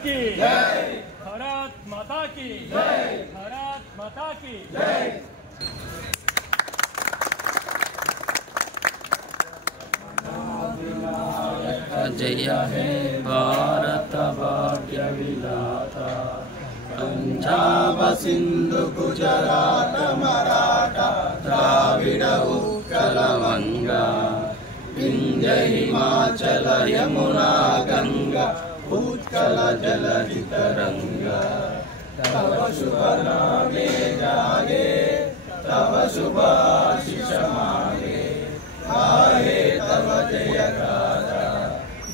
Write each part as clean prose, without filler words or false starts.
की जय, भारत माता की जय, भारत माता की जय। जय हे भारत भाग्य विधाता, पंजाब सिंधु गुजरात मराठा द्राविड़ उत्कल गंगा, विंध्य हिमाचल यमुना गंगा उत्कल जलधि तरंगा। तव शुभ नामे जागे, तव शुभ आशीष मांगे, गाहे तव जय गाथा,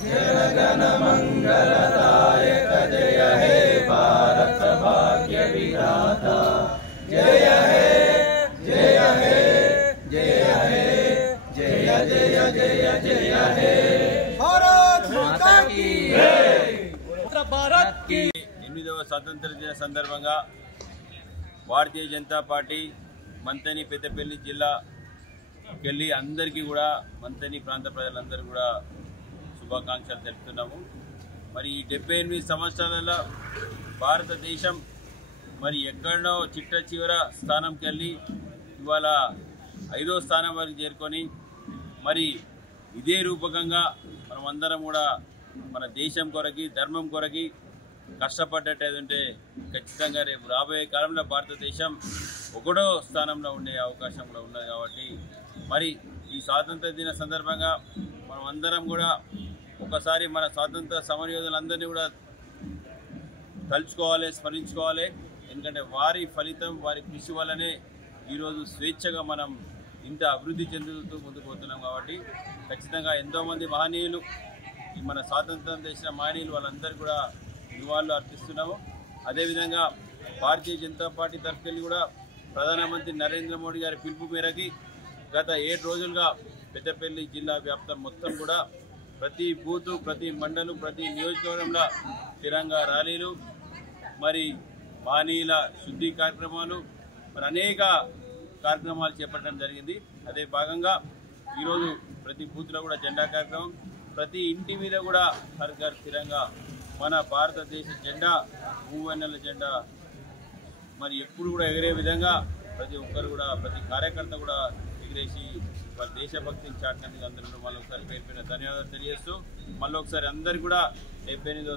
जन गण मंगलदायक। जय हे भारत भाग्य विधाता, जय हे जय हे जय हे जय जय जय जय हे भारत माता की जय, भारत की। 8వ స్వాతంత్ర దిన సందర్భంగా భారతీయ జనతా పార్టీ మంతని పెద్దపల్లి జిల్లాకెళ్ళి అందరికీ కూడా మంతని ప్రాంత ప్రజలందరూ కూడా శుభాకాంక్షలు తెలుపుతున్నాము. మరి ఈ 78 సంవత్సరాలలో భారతదేశం మరి ఎక్కడో చిట్ట చివర స్థానంకి వెళ్ళి ఇవాళ 5వ స్థానం వరకు చేరుకొని మరి ఇదే రూపకంగా మనమందరం కూడా మన దేశం కొరకి ధర్మం కొరకి కష్టపడ్డట్టేదంటే ఖచ్చితంగా రేపు రాబోయే కాలంలో భారతదేశం 1వ స్థానంలో ఉండే అవకాశంలో ఉన్నది. కాబట్టి మరి ఈ స్వాతంత్ర దిన సందర్భంగా మనం అందరం కూడా ఒకసారి మన స్వాతంత్ర సమరయోధులందరినీ కూడా తలుచుకోవాలి, స్మరించుకోవాలి. ఎందుకంటే వారి ఫలితం, వారి కృషి వల్లనే ఈరోజు స్వేచ్ఛగా మనం ఇంత అభివృద్ధి చెందుతూ ముందుకు పోతున్నాం. కాబట్టి ఖచ్చితంగా ఎంతోమంది మహనీయులు, మన స్వాతంత్రం చేసిన మహనీయులు వాళ్ళందరూ కూడా నివాళులు అర్పిస్తున్నాము. అదేవిధంగా భారతీయ జనతా పార్టీ తరఫుకెళ్ళి కూడా ప్రధానమంత్రి నరేంద్ర మోడీ గారి పిలుపు మేరకి గత 7 రోజులుగా పెద్దపల్లి జిల్లా వ్యాప్తం మొత్తం కూడా ప్రతి బూతు, ప్రతి మండలం, ప్రతి నియోజకవర్గంలో తిరంగా ర్యాలీలు, మరి మహనీయుల శుద్ధి కార్యక్రమాలు, మరి అనేక కార్యక్రమాలు చేపట్టడం జరిగింది. అదే భాగంగా ఈరోజు ప్రతి బూత్లో కూడా జెండా కార్యక్రమం, ప్రతి ఇంటి మీద కూడా హర్ ఘర్ తిరంగా మన భారతదేశ జెండా, మూవన్నెల జెండా మరి ఎప్పుడు కూడా ఎగిరే విధంగా ప్రతి ఒక్కరు కూడా, ప్రతి కార్యకర్త కూడా ఎగిరేసి వాళ్ళ దేశభక్తిని చాటినందుకు అందరూ మళ్ళీ ఒకసారి పేరు ధన్యవాదాలు తెలియజేస్తూ మళ్ళీ ఒకసారి అందరు కూడా 78వ